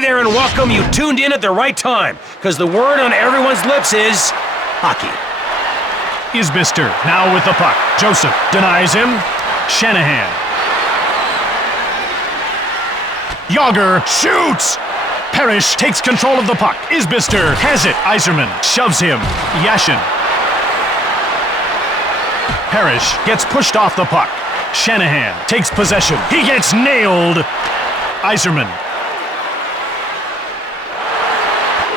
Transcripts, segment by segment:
Hey there and welcome. You tuned in at the right time, because the word on everyone's lips is hockey. Isbister now with the puck. Joseph denies him. Shanahan. Yager shoots! Parrish takes control of the puck. Isbister has it. Yzerman shoves him. Yashin. Parrish gets pushed off the puck. Shanahan takes possession. He gets nailed. Yzerman.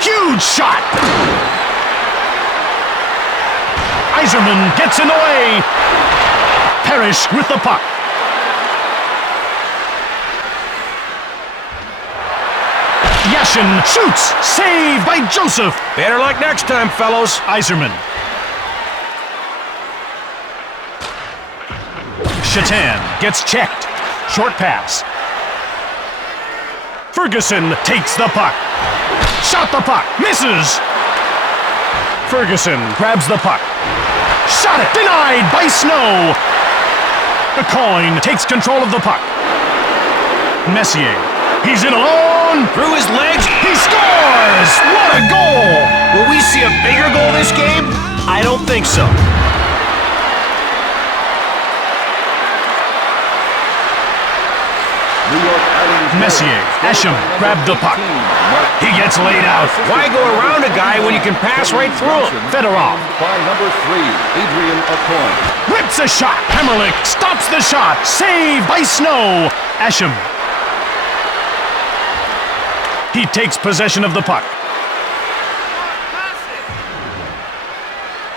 Huge shot! Yzerman gets in the way. Parrish with the puck. Yashin shoots! Saved by Joseph! Better luck next time, fellows. Yzerman. Shatan gets checked. Short pass. Ferguson takes the puck. Shot the puck. Misses! Ferguson grabs the puck. Shot it! Denied by Snow! The coin takes control of the puck. Messier. He's in alone! Through his legs. He scores! What a goal! Will we see a bigger goal this game? I don't think so. Messier. Esham grabbed the puck. He gets laid out. Why go around a guy when you can pass right through him? Fedorov. By number 3, Adrian Aucoin. Rips a shot. Hammerlick stops the shot. Saved by Snow. Esham. He takes possession of the puck.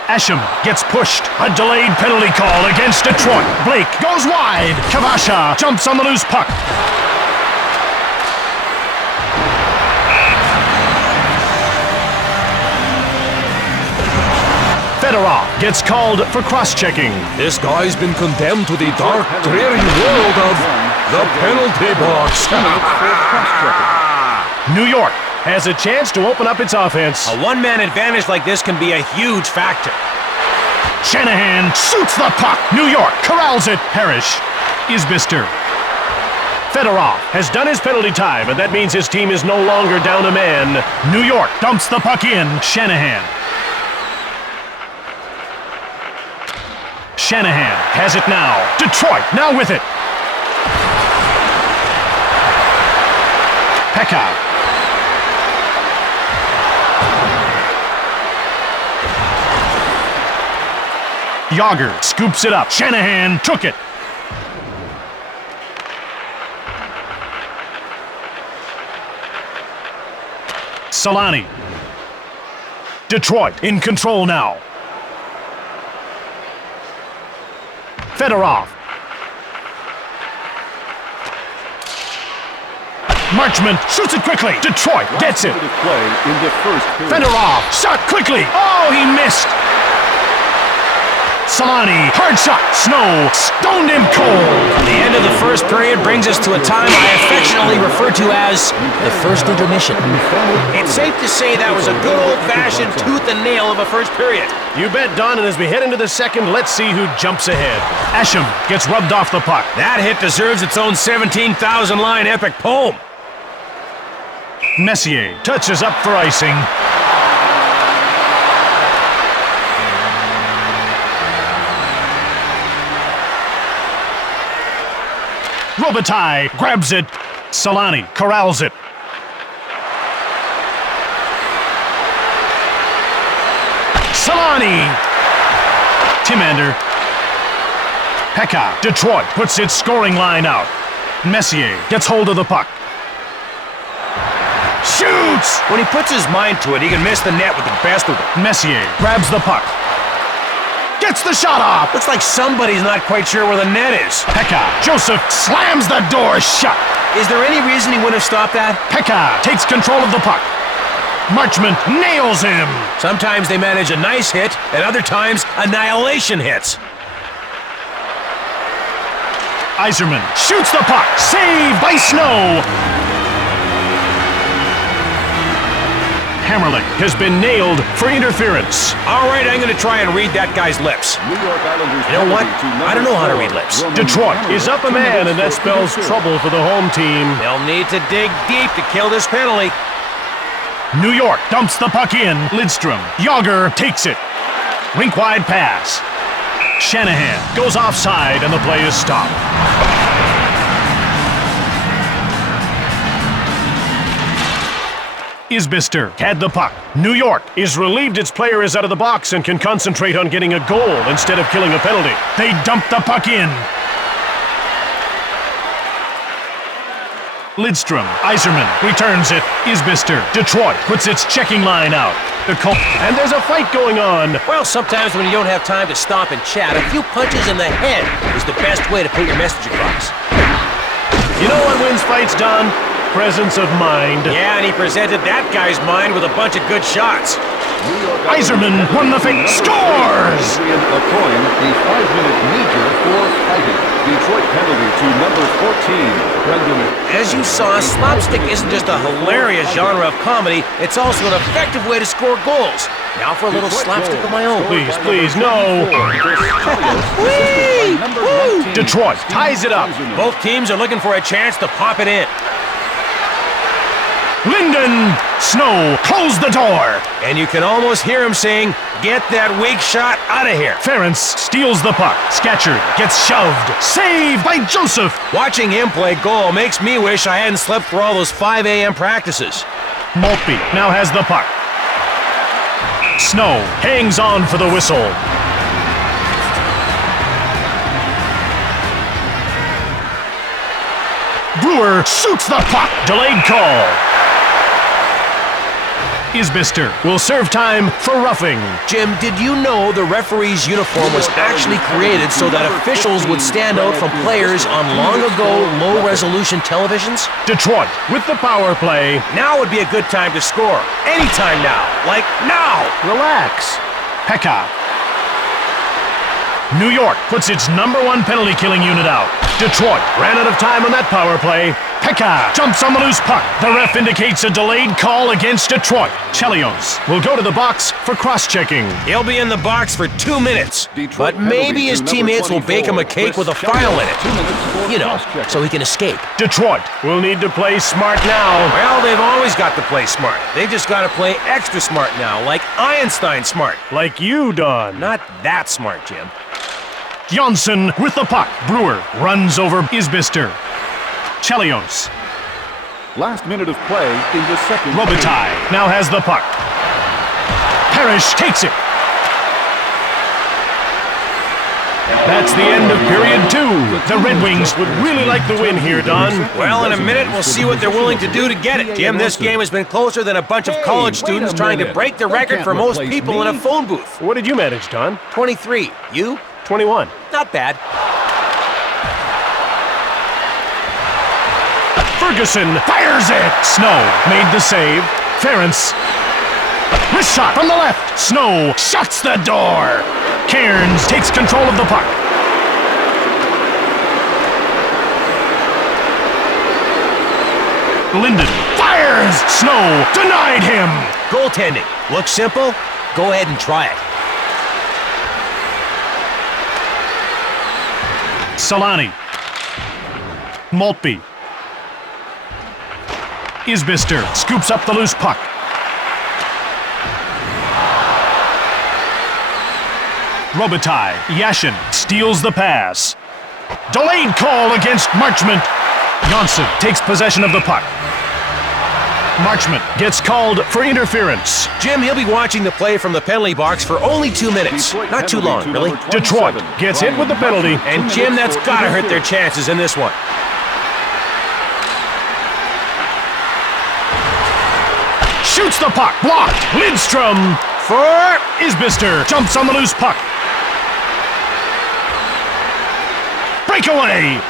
Esham gets pushed. A delayed penalty call against Detroit. Blake goes wide. Kavasha jumps on the loose puck. Fedorov gets called for cross-checking. This guy's been condemned to the dark, dreary world of the penalty box. New York has a chance to open up its offense. A one-man advantage like this can be a huge factor. Shanahan shoots the puck. New York corrals it. Parrish. Isbister. Fedorov has done his penalty time, and that means his team is no longer down a man. New York dumps the puck in. Shanahan. Shanahan has it now. Detroit now with it. Pekka. Yager scoops it up. Shanahan took it. Solani. Detroit in control now. Fedorov. Marchment shoots it quickly. Detroit gets it. Fedorov shot quickly. Oh, he missed. Solani, hard shot. Snow stoned him cold. The end of the first period brings us to a time I affectionately refer to as the first intermission. It's safe to say that was a good old-fashioned tooth and nail of a first period. You bet, Don, and as we head into the second, let's see who jumps ahead. Esham gets rubbed off the puck. That hit deserves its own 17,000-line epic poem. Messier touches up for icing. Robitaille grabs it. Solani corrals it. Solani! Timander. Pekka. Detroit puts its scoring line out. Messier gets hold of the puck. Shoots! When he puts his mind to it, he can miss the net with the best of them. Messier grabs the puck. Gets the shot off! Looks like somebody's not quite sure where the net is. Pekka. Joseph slams the door shut. Is there any reason he wouldn't have stopped that? Pekka takes control of the puck. Marchment nails him. Sometimes they manage a nice hit, and other times, annihilation hits. Yzerman shoots the puck. Saved by Snow. Hammerling has been nailed for interference. All right, I'm going to try and read that guy's lips. New York Islanders You know what? penalty to I don't know how to number read lips. 4, Roman Detroit Hammerling. is up a man, and that spells trouble for the home team. They'll need to dig deep to kill this penalty. New York dumps the puck in. Lidstrom. Yager takes it. Rink-wide pass. Shanahan goes offside, and the play is stopped. Isbister had the puck. New York is relieved its player is out of the box and can concentrate on getting a goal instead of killing a penalty. They dump the puck in. Lidstrom. Iserman returns it. Isbister. Detroit puts its checking line out. And there's a fight going on. Well, sometimes when you don't have time to stop and chat, a few punches in the head is the best way to put your message across. You know what wins fights, Don? Presence of mind. Yeah, and he presented that guy's mind with a bunch of good shots. Iserman won the fake. Scores! Adrian Aucoin, the 5-minute major for fighting. Detroit penalty to number 14, Brendan. As you saw, slapstick isn't just a hilarious genre of comedy, it's also an effective way to score goals. Now for a little slapstick of my own. Please, please, no. Detroit ties it up. Both teams are looking for a chance to pop it in. Linden, Snow, close the door. And you can almost hear him saying, "Get that weak shot out of here." Ference steals the puck. Scatchard gets shoved. Saved by Joseph. Watching him play goal makes me wish I hadn't slept through all those 5 a.m. practices. Maltby now has the puck. Snow hangs on for the whistle. Brewer shoots the puck. Delayed call. Isbister will serve time for roughing. Jim, did you know the referee's uniform was actually created so that officials would stand out from players on long ago low-resolution televisions? Detroit with the power play. Now would be a good time to score. Anytime now. Like now. Relax. Pekka. New York puts its #1 penalty-killing unit out. Detroit ran out of time on that power play. Pekka jumps on the loose puck. The ref indicates a delayed call against Detroit. Chelios will go to the box for cross-checking. He'll be in the box for 2 minutes. Detroit But maybe penalty his to number teammates will bake him a 24, cake with a Chris file in Chelios. 2 minutes for it. You know, cross-checking. so he can escape. Detroit will need to play smart now. Well, they've always got to play smart. They just got to play extra smart now, like Einstein smart. Like you, Don. Not that smart, Jim. Johnson with the puck. Brewer runs over Isbister. Chelios. Last minute of play in the second. Robitaille now has the puck. Parrish takes it. That's the end of period 2. The Red Wings would really like the win here, Don. Well, in a minute, we'll see what they're willing to do to get it. Jim, this game has been closer than a bunch of college students trying to break the record for most people in a phone booth. What did you manage, Don? 23. You? 21. Not bad. Ferguson fires it. Snow made the save. Ference. Wrist shot from the left. Snow shuts the door. Cairns takes control of the puck. Linden fires. Snow denied him. Goaltending. Looks simple? Go ahead and try it. Solani. Maltby. Isbister scoops up the loose puck. Robitaille. Yashin steals the pass. Delayed call against Marchment. Janssen takes possession of the puck. Marchment gets called for interference. Jim, he'll be watching the play from the penalty box for only 2 minutes. Not too long, really. Detroit gets hit with the penalty. And Jim, that's gotta hurt their chances in this one. Shoots the puck. Blocked. Lidstrom for Isbister. Jumps on the loose puck. Breakaway.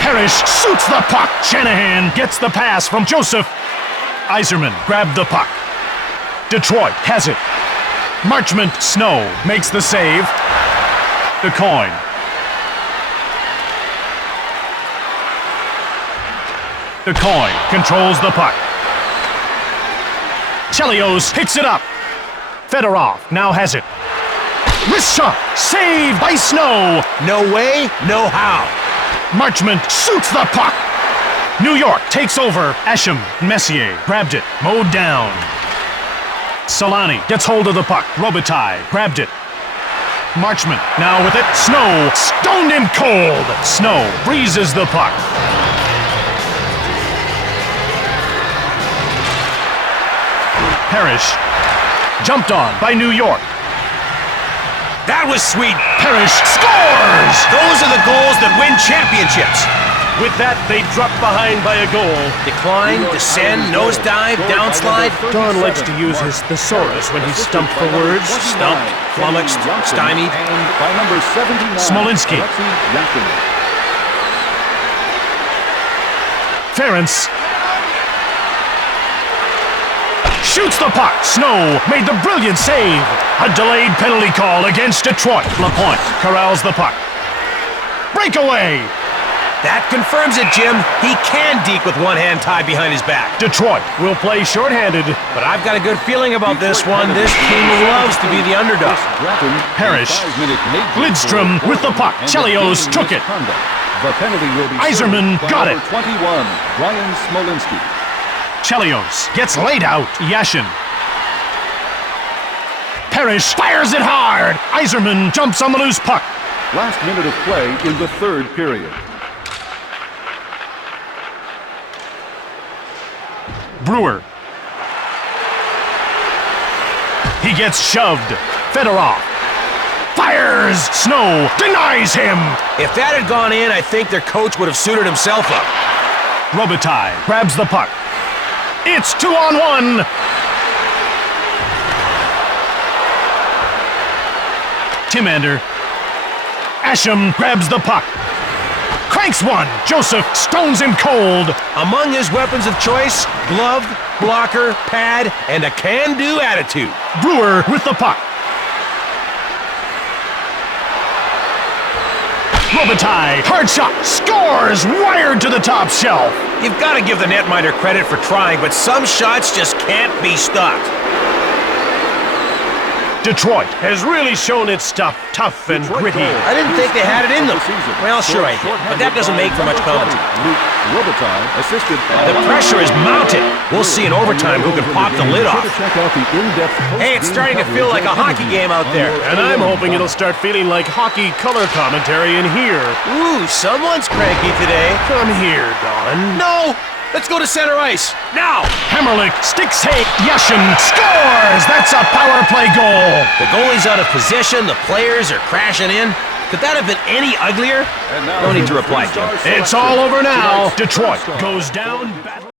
Parrish shoots the puck. Shanahan gets the pass from Joseph. Iserman grabbed the puck. Detroit has it. Marchment. Snow makes the save. The coin. The coin controls the puck. Chelios picks it up. Fedorov now has it. Wrist shot, saved by Snow. No way, no how. Marchment shoots the puck. New York takes over. Asham, Messier grabbed it, mowed down. Solani gets hold of the puck. Robitaille grabbed it. Marchment now with it. Snow stoned him cold. Snow freezes the puck. Parrish jumped on by New York. That was sweet. Parrish scores! Those are the goals that win championships. With that, they drop behind by a goal. Decline, descend, nosedive, downslide. Don likes to use his thesaurus when he's stumped for words. Stumped, flummoxed, stymied. And by number 79, Smolinski. Alexei Yakin. Ference shoots the puck. Snow made the brilliant save. A delayed penalty call against Detroit. LaPointe corrals the puck. Breakaway. That confirms it, Jim. He can deke with one hand tied behind his back. Detroit will play shorthanded. But I've got a good feeling about this one. This team loves to be the underdog. Parrish. Lidstrom with the puck. Chelios took it. The penalty will be Yzerman got it. 21, Ryan Smolinski. Chelios gets laid out. Yashin. Parrish fires it hard. Yzerman jumps on the loose puck. Last minute of play in the third period. Brewer. He gets shoved. Fedorov fires. Snow denies him. If that had gone in, I think their coach would have suited himself up. Robitaille grabs the puck. It's 2-on-1. Timander. Asham grabs the puck. Cranks one. Joseph stones him cold. Among his weapons of choice, glove, blocker, pad, and a can-do attitude. Brewer with the puck. Robitaille, hard shot, scores, wired to the top shelf. You've got to give the netminder credit for trying, but some shots just can't be stopped. Detroit has really shown its stuff, tough and gritty. I didn't think they had it in them. Well, sure I did, but that doesn't make for much comedy. Robitaille assisted by The pressure is mounted. We'll see in overtime who can pop the lid off. Hey, it's starting to feel like a hockey game out there. And I'm hoping it'll start feeling like hockey color commentary in here. Ooh, someone's cranky today. Come here, Don. No! Let's go to center ice, now! Hammerlick sticks hate. Yashin scores! That's a power play goal. The goalie's out of position, the players are crashing in. Could that have been any uglier? No need to reply, Jim. It's all over now. Detroit goes down.